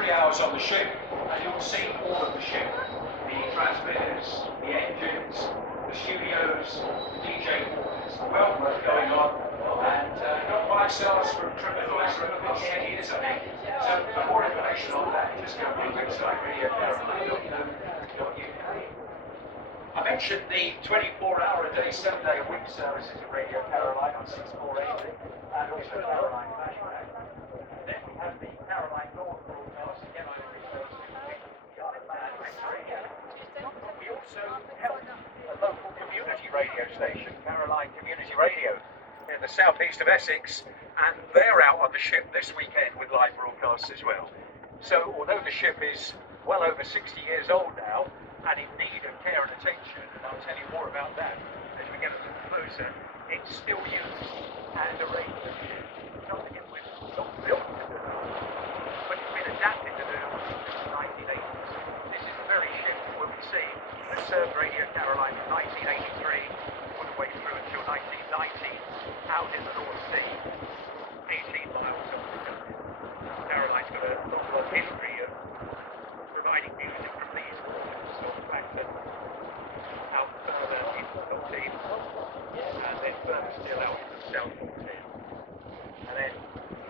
3 hours on the ship, and you'll see all of the ship. The transmitters, the engines, the studios, the DJ quarters, the wealth going on, and got 5 stars from TripAdvisor over 10 years, I think. So for more information on that, just go to the website, radiocaroline.co.uk. I mentioned the 24-hour-a-day, 7-day-a-week services of Radio Caroline on 648, and also Caroline Flashback. Then we have the Caroline North broadcast, again I refer to the Isle of Man Radio. We also help a local community radio station, Caroline Community Radio, in the southeast of Essex, and they're out on the ship this weekend with live broadcasts as well. So although the ship is well over 60 years old now, and in need of care and attention, and I'll tell you more about that as we get a little closer, it's still used as a radio ship. Something it was not built to do, but it's been adapted to do since the 1980s. This is the very ship that we'll be seeing that served Radio Caroline from 1983 all the way through until 1990 out in the North Sea, 18 miles off the coast. Caroline's got a long history of providing music from these waters, from Clacton out further into the 14, and then further still out to the South 14. And then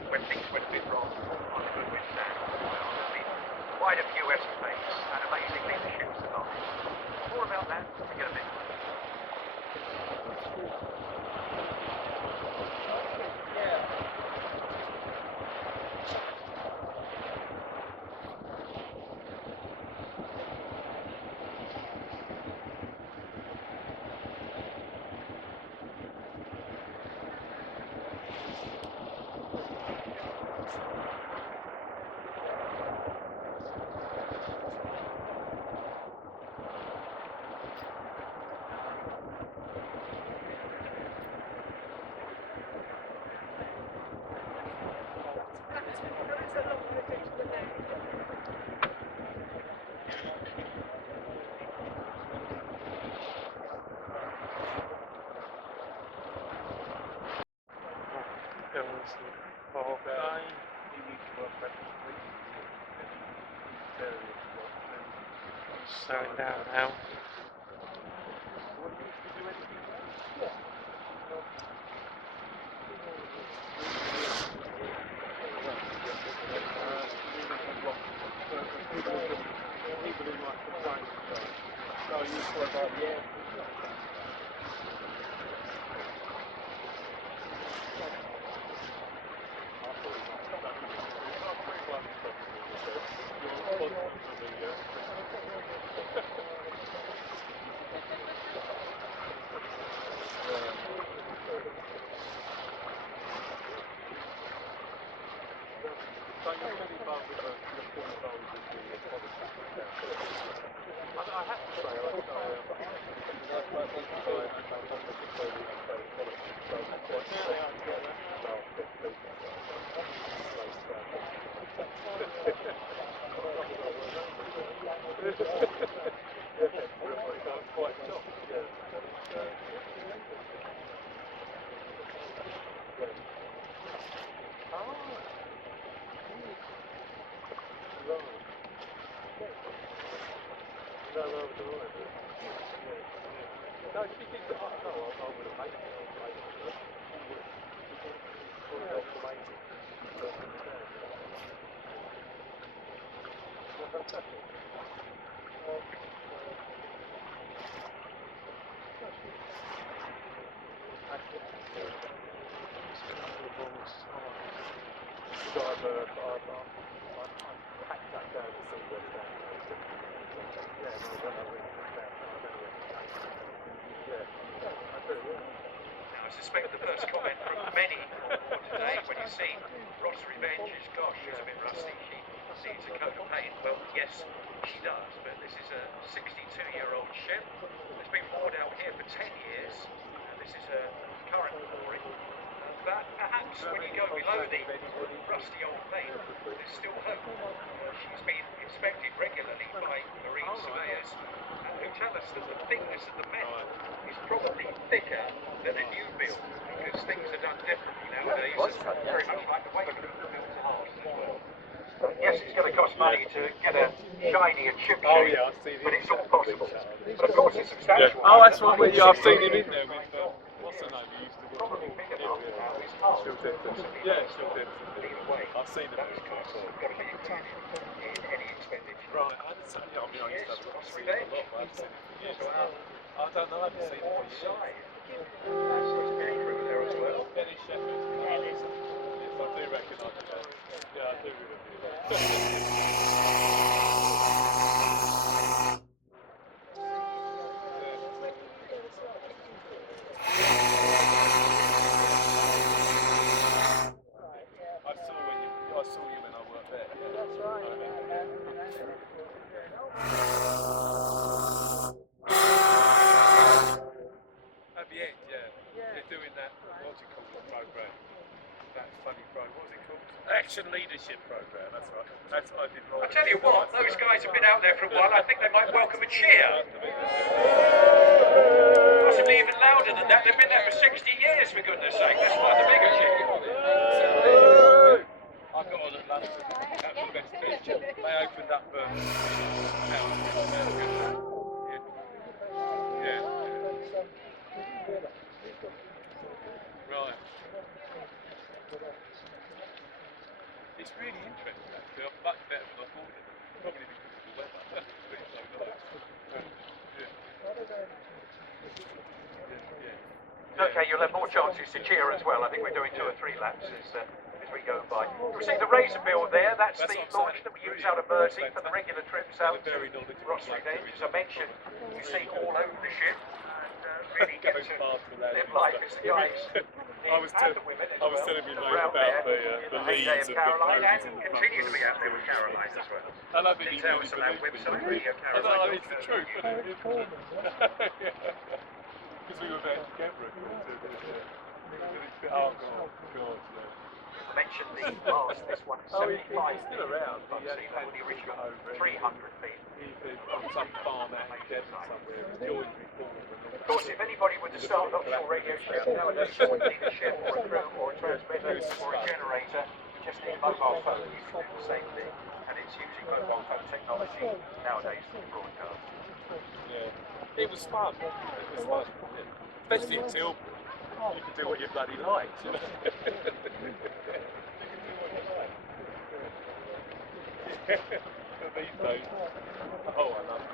when things went a bit wrong on the Goodwin Stand, well, there's been quite a few escapades, and amazingly the ship survived. More about that in a minute. Slowing down now. I suspect the first comment from many today when you see Ross Revenge is, gosh, she's a bit rusty, she needs a coat of paint. Well, yes, she does, but this is a 62-year-old ship that's been moored out here for 10 years, and this is a current mooring. But perhaps when you go below the rusty old paint, there's still hope. She's been inspected regularly by marine surveyors who tell us that the thickness of the metal is probably thicker than a new build, because things are done differently nowadays, very much like the Waverley Boat as well. Yes, it's going to cost money to get a shiny and chip Oh shape, yeah, I've seen but him. it's all possible. But of course, it's Yeah. substantial. Oh, that's what we. I've seen him in there with. What's her name? He used to work. Probably big Yeah, enough yeah. now. It's hard. She'll do it. Yeah, she'll do it. Either way, I've seen them. those costs have got to be included in any expenditure. Right, I haven't seen it. I mean, I used to have Ross seen it a Revenge. lot, but I haven't seen it for years. So our I don't know, I haven't seen it for on years. side. That's supposed to be a crew there as well. Dennis Shepherd. Yes, I do recognise that. Yeah, I do I saw you when I worked there. That's right. At the end, they're doing that, what's it called, the program? That funny program, what's it called? Action Leadership Program, that's right. That's what I did wrong. I tell you what, those guys have been out there for a while. I think they might welcome a cheer. Possibly even louder than that. They've been there for 60 years, for goodness sake. Let's find the bigger cheer. I got on at London. That was the best bit. They opened up yeah. Right. It's really interesting actually. I'm much better than I thought it. Probably because of the weather. It's so nice. Okay, you'll have more chances to cheer as well. I think we're doing 2 or 3 laps as we go by. You see the Razor Bill there? That's the launch that we use out of Mersey for the regular trips out to Ross Revenge. As I mentioned, you see all over the ship and really get to live life as the guys. I was telling you mate about the leads and the Caroline, ponies and and the continue to be out there with Caroline as well. And I think Details on our website, Radio Caroline. it's the truth, isn't it? Because we were there together. Oh, God, yeah. I mentioned the mast, this one, 75 he's still around. the original 300 feet. He's on some farm out in Devon somewhere. He's joined before. Of course, if anybody were to start an offshore radio show nowadays, you wouldn't need a ship or a crew or a transmitter or a generator. You just need a mobile phone. You can do the same thing. And it's using mobile phone technology nowadays for broadcast. Yeah. It was fun. Yeah. Especially in Tilbury. You can do what you bloody like, you know. But these days, oh, I love it.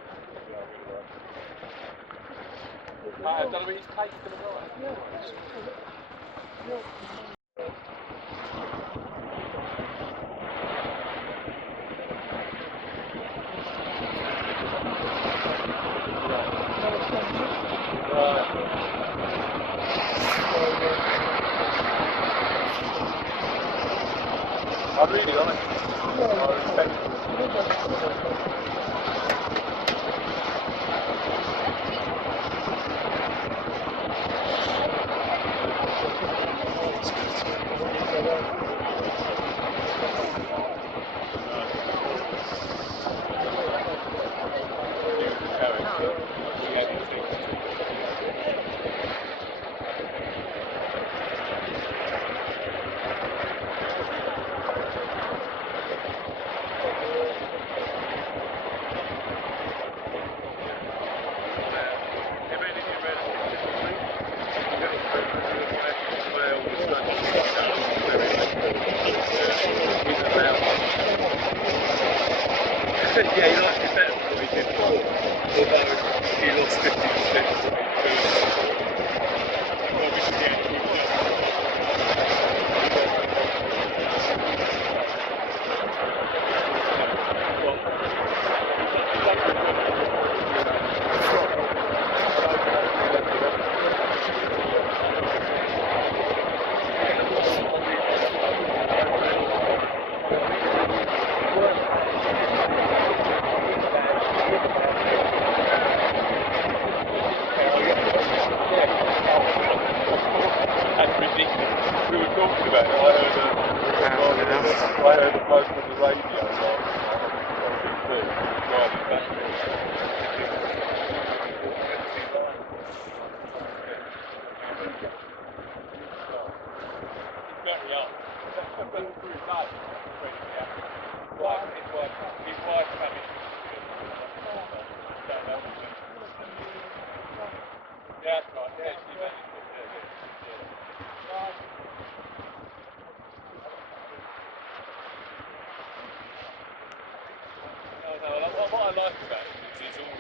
Yeah, I really like it. I don't know, he's taken a ride. I really like it. I respect it. Yeah, he liked it better than we did before, although he lost 50%. That's ridiculous. We were talking about it. I heard a bloke on the radio driving back very up. His wife coming. Yeah, that's right. Yeah, she managed it. Yeah. No, what I like about him is he's always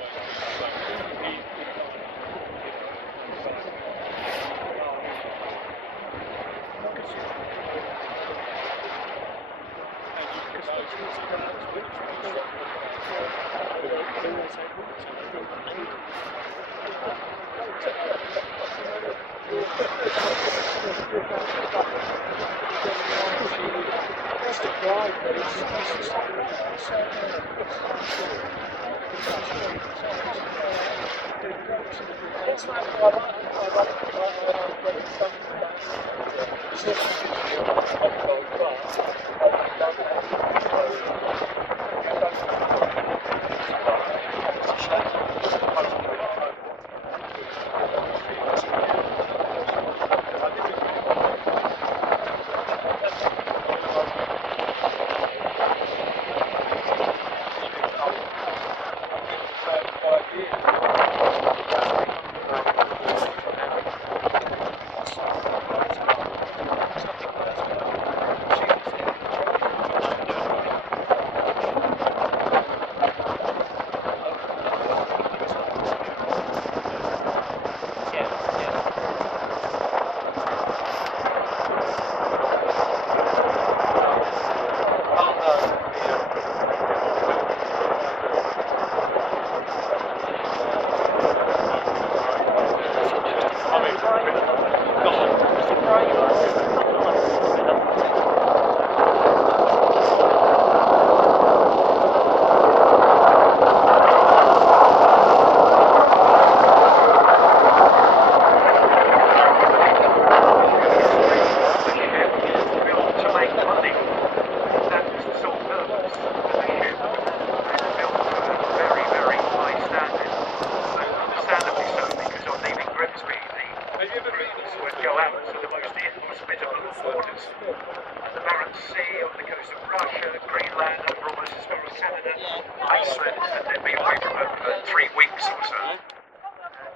Sea off the coast of Russia, Greenland, up almost as far as Canada, Iceland, and then be away from home for 3 weeks or so.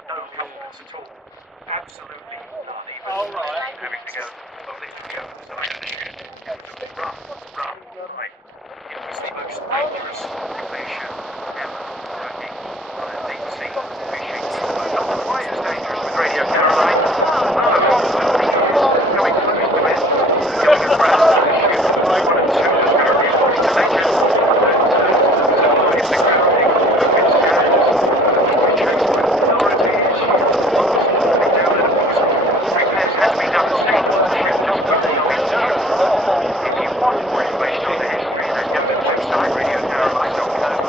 No comforts at all. Absolutely none. Even having to go, well, literally go to the side of the ship. It was rough. Right. It was the most dangerous profession ever working on a deep sea fishing. Not quite as dangerous with Radio Caroline. Coming close to it, going around the ship, one and two was going to respond to legend. So hit the grounding, took its scans, we checked with authorities, obviously down and of course repairs had to be done to the ship just when they got into it. If you want more information on the history, then go to the website radiocaroline.com.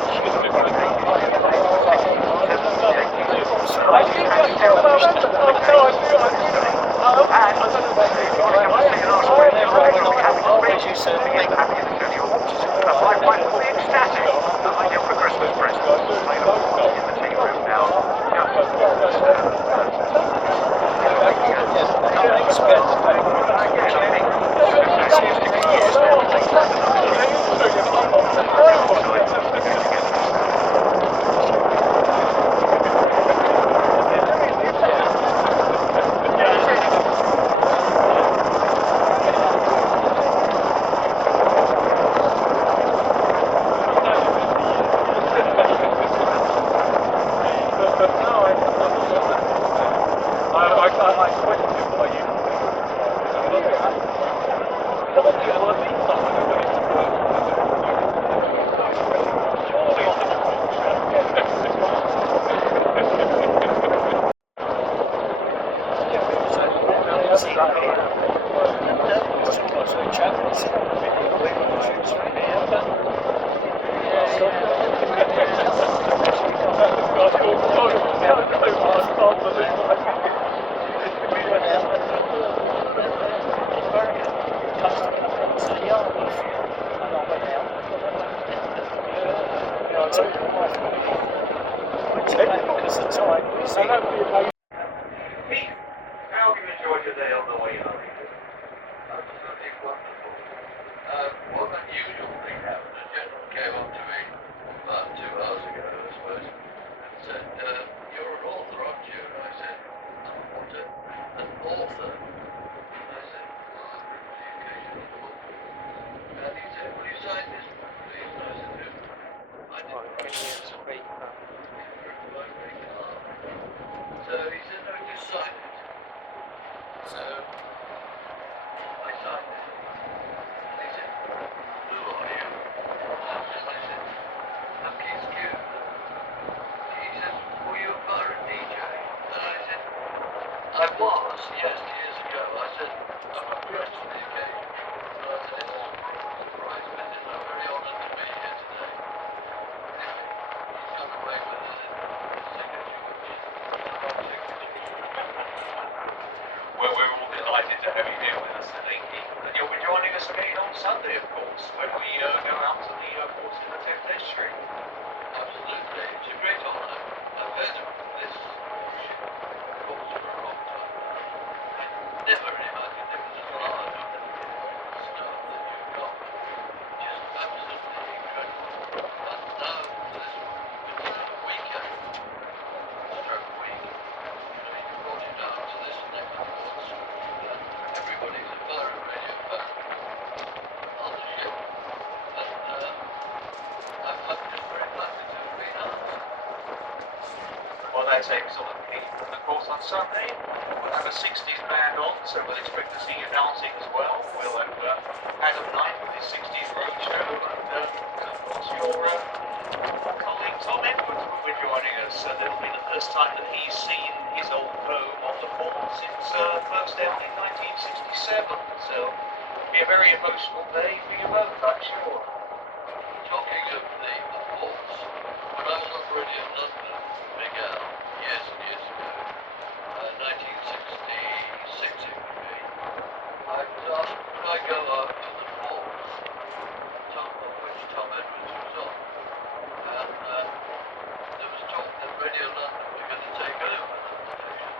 How have you enjoyed your day on the way home? Absolutely wonderful. One unusual thing happened. author. And I said, well, I read the occasional book. And he said, will you sign this book, please? And I said, who? I didn't Well, write give me a this book. speaker. Written by Ray Clark. So he said, no, just sign it. So I signed it. And he said, who are you? And I said, I'm Keith Q. He said, were you a pirate DJ? And I said, I was, yes, years ago. I said, I'm not dressed for the occasion. So I said, this is a surprise visit. I'm very honoured to be here today. Anyway, he's gone away with a signature, Well, we're all delighted to have you here with us today, Keith. And you'll be joining us again on Sunday, of course, when we go out to the ports in the Thames Estuary. absolutely. It's a great honour. I've heard of this ship, of course, for a long time. I never imagined it was as large as the staff that you've got. Just absolutely incredible. And now, this weekend, stroke week, you brought it down to this neck of the woods, and everybody's a pirate radio fan on the ship. And I'm just very flattered to have been asked. Well, that's excellent, Keith. And of course, on Sunday, we'll have a 60s band on, so we'll expect to see you dancing as well. We'll have Adam Knight with his 60s roadshow, and of course, your colleague Tom Edwards will be joining us. And it'll be the first time that he's seen his old home on the port since first down in 1967. So it'll be a very emotional day for you both, I'm sure. Talking of the ports, when I was on Radio London, Big Al, years and years ago, 1966 it would be, I was asked could I go up to the ports, of which Tom Edwards was on, and there was talk that Radio London were going to take over that station.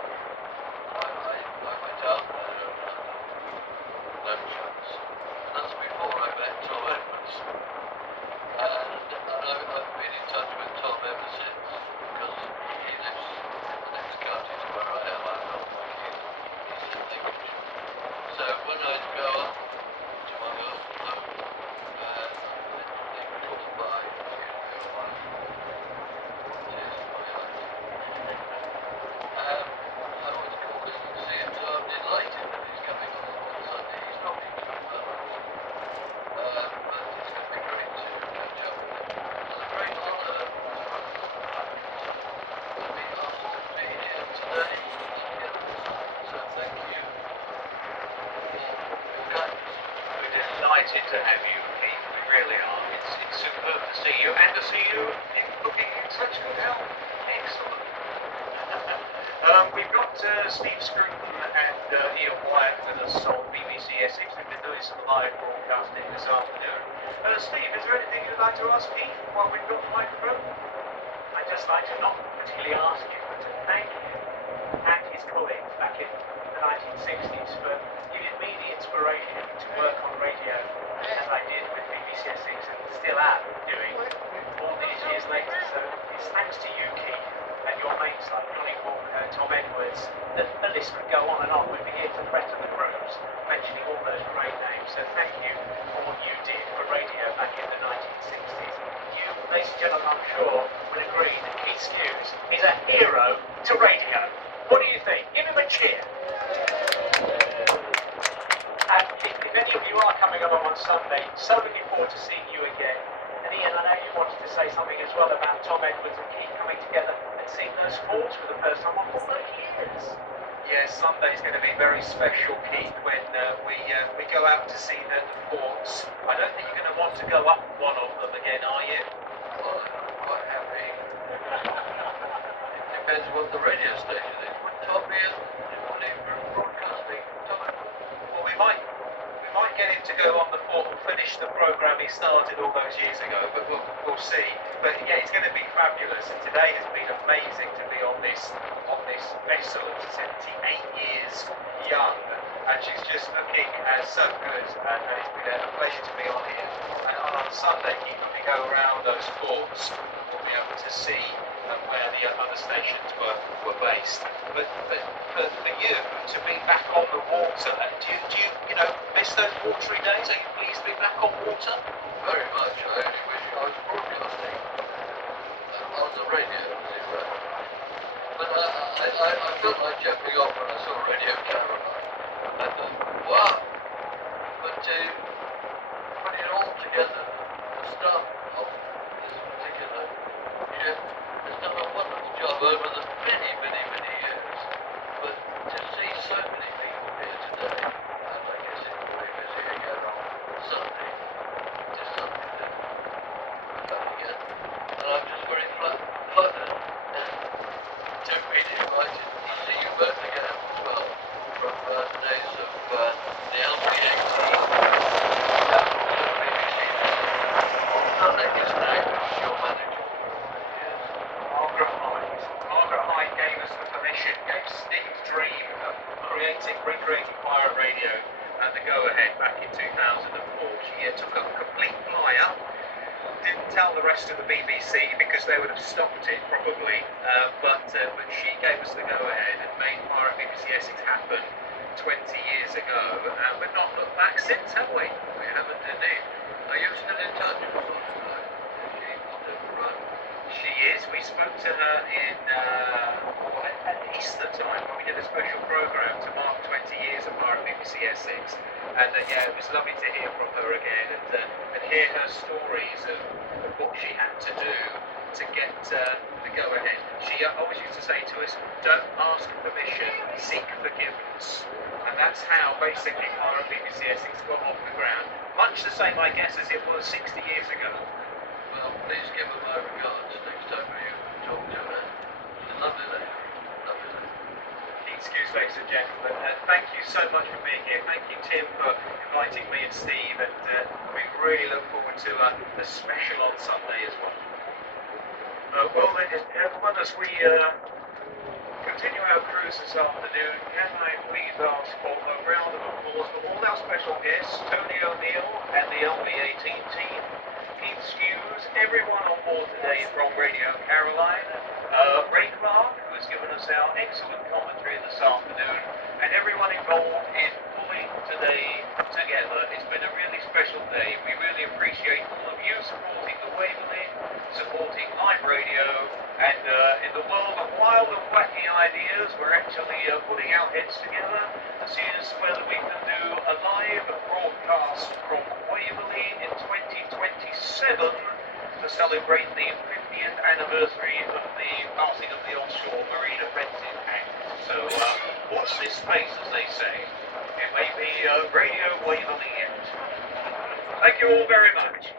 I went out there and no chance. And that's before I met Tom Edwards. And I've been in touch with Tom ever since, because he lives in the next county to where I am. I'm not working. He's in Lincolnshire. So when I go up to my own home, they call by, excuse me, tears in my eyes. I was calling to see him, so I'm delighted that he's coming on Sunday. He's not been too well, but it's going to be great to catch up with him. It's a great honour to be asked to be here today together. So thank you for your kindness. We're delighted to have you, Keith. We really are. It's superb to see you, and to see you looking in such good health. Excellent. We've got Steve Scruton and Ian Wyatt with us on BBC Essex. We've been doing some live broadcasting this afternoon. Steve, is there anything you'd like to ask Keith while we've got the microphone? I'd just like to not particularly ask you, but to thank him and his colleagues back in the 1960s for giving me the inspiration to work on radio as I did with BBC Essex and still am doing all these years later. So it's thanks to you, Keith, and your mates like Johnny Walker, Tom Edwards. The list could go on and on. We'd be here for the rest of the cruise, mentioning all those great names. So thank you for what you did for radio back in the 1960s. You, ladies and gentlemen, I'm sure, would agree that Keith Hughes is a hero to radio. What do you think? Give him a cheer. And if any of you are coming along on Sunday, so looking forward to seeing you again. And Ian, I know you wanted to say something as well about Tom Edwards and Keith coming together and seeing those falls for the first time in all those years. Yes, Sunday's going to be very special, Keith, when we go out to see the forts. I don't think you're going to want to go up one of them again, are you? Well, I'm quite happy. It depends what the radio station is. Would Tom be broadcasting? Well, we might get him to go on the fort and finish the programme he started all those years ago, but we'll see. But yeah, it's going to be fabulous, and today has been amazing to be on this vessel at 78 years young, and she's just looking so good, and it's been a pleasure to be on here. And on Sunday, when we go around those forts, we'll be able to see where the other stations were based. But for you to be back on the water, do you know miss those watery days? Are you pleased to be back on water? Very much. I only wish I was broadcasting on the radio. But I felt like jumping off when I saw Radio Caroline. I thought, wow. But to put it all together, the staff of this particular ship has done a wonderful job over the many, many, many years. But to see so many people here today, and I guess it will be busy again on Sunday, it is something that we've done again. And I'm just very flattered to be invited to see you both again as well from the days of the LPA team. Not let you snag who's your manager. Margaret Hyde gave us the permission, gave Steve's dream of recreating pirate radio the go-ahead back in 2004. She took a complete flyer, didn't tell the rest of the BBC because they would have stopped it probably, but she gave us the go-ahead and made Pirate BBC Essex happen 20 years ago, and we've not looked back since, have we? We haven't indeed. Are you still in touch with her? She is. We spoke to her in at Easter time when we did a special programme to mark 20 years of Pirate BBC Essex, and yeah, it was lovely to hear from her again and hear her stories of what she had to do to get the go-ahead. She always used to say to us, "Don't ask permission, seek forgiveness," and that's how basically Pirate BBC Essex got off the ground. Much the same, I guess, as it was 60 years ago. Well, please give her my regards next time you talk to her. She's a lovely lady. Lovely lady. Excuse, ladies and gentlemen, thank you so much for being here. Thank you, Tim, for inviting me and Steve, and we really look forward to a special on Sunday as well. Well, ladies and gentlemen, as we continue our cruise this afternoon, can I please ask for a round of applause for all our special guests, Tony O'Neill and the LBA18 team, Keith Stews, everyone on board today from Radio Caroline, Ray Clark, who has given us our excellent commentary this afternoon, and everyone involved in pulling today together. It's been a really special day. We really appreciate all of you supporting the Waverley, supporting live radio, and in the world of wild and wacky ideas, we're actually putting our heads together to see whether we can do a live broadcast from Waverley in 2027 to celebrate the 50th anniversary of the passing of the Offshore Marine Offensive Act. So watch this space, as they say. It may be Radio Waverley yet. Thank you all very much.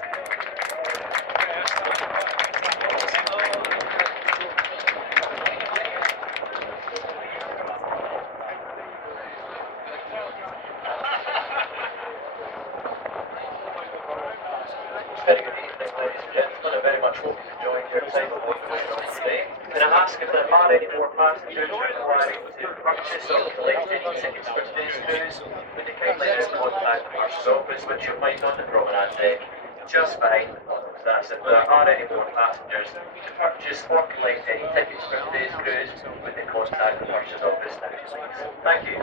Very good evening, ladies and gentlemen. I very much hope you've enjoyed your time at Waverley today. Can I ask if there are any more passengers requiring to purchase or collect any tickets for today's cruise? Would you kindly now contact the purchase office, which you'll find on the promenade deck just behind the pumps. That's if there are any more passengers to purchase or collect any tickets for today's cruise, would they contact the purchase office now, please? Thank you.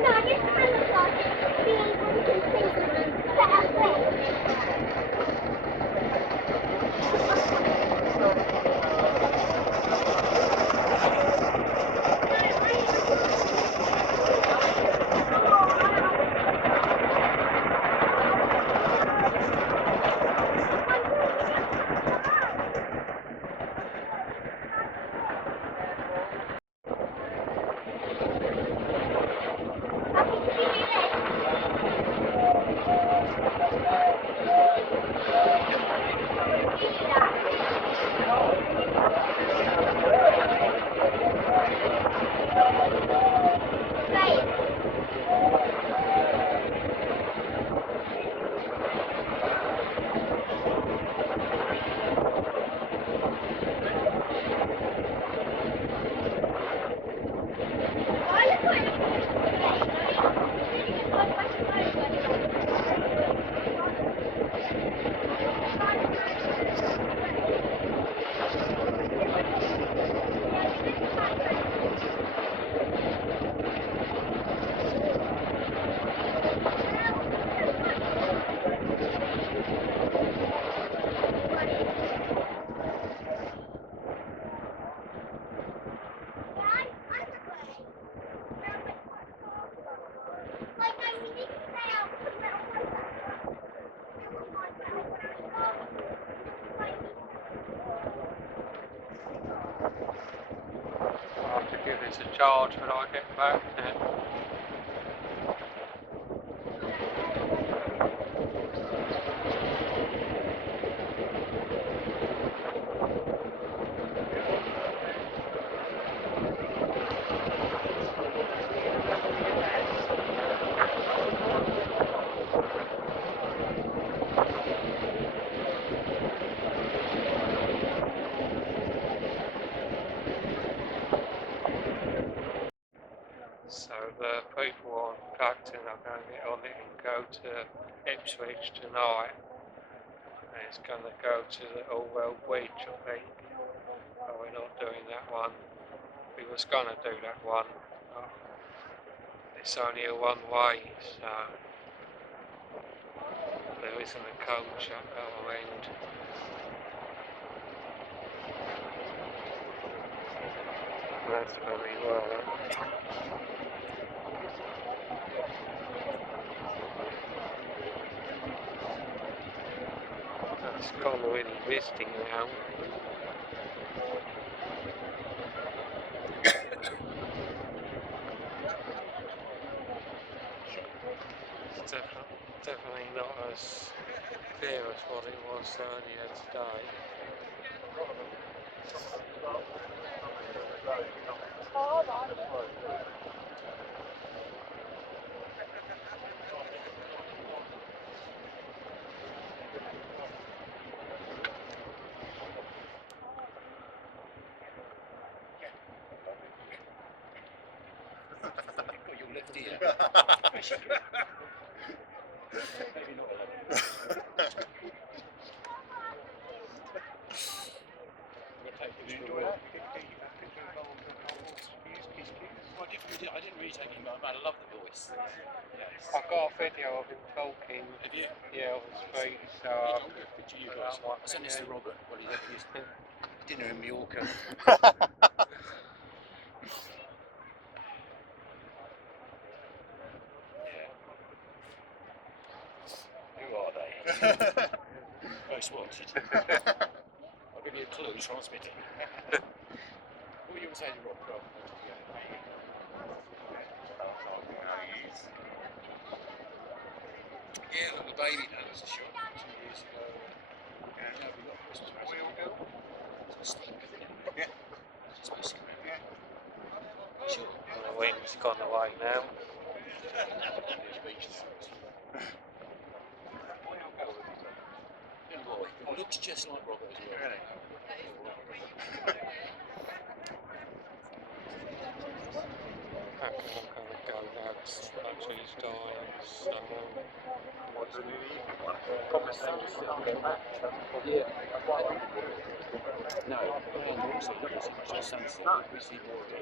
No, It's a charge when I get back now. So the people on Clacton are going to get on it and go to Ipswich tonight. And it's going to go to the Waverley Boat, I think. But we're not doing that one. We was going to do that one, but it's only a one way, so there isn't a coach at the other end. That's very well. It's gone really misty now. It's definitely not as clear as what it was earlier today. Got your left ear. Maybe not. Did you enjoy that? I didn't really take him, but I love the voice. Yes. I've got a video of him talking. Have you? Yeah, on the street, so You guys. I sent this to Robert while he's at his dinner in Mallorca. Yeah. Who are they? Most wanted. I'll give you a clue, transmit it. What were you going to say to Rob? Yeah, little baby dad was a shop 2 years ago. And you know, we got a Christmas present. It's a steak, isn't it? Yeah. Just basically. Yeah. Sure. and the wind's gone away now. Young boy. He looks just like Robert as well. Really? I think I'm going to go now because the battery's dying, so... What do you need? Yeah. No, and also you don't see much of the sunset. We see more of it.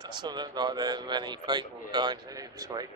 Doesn't look like there's many people going to Ipswich.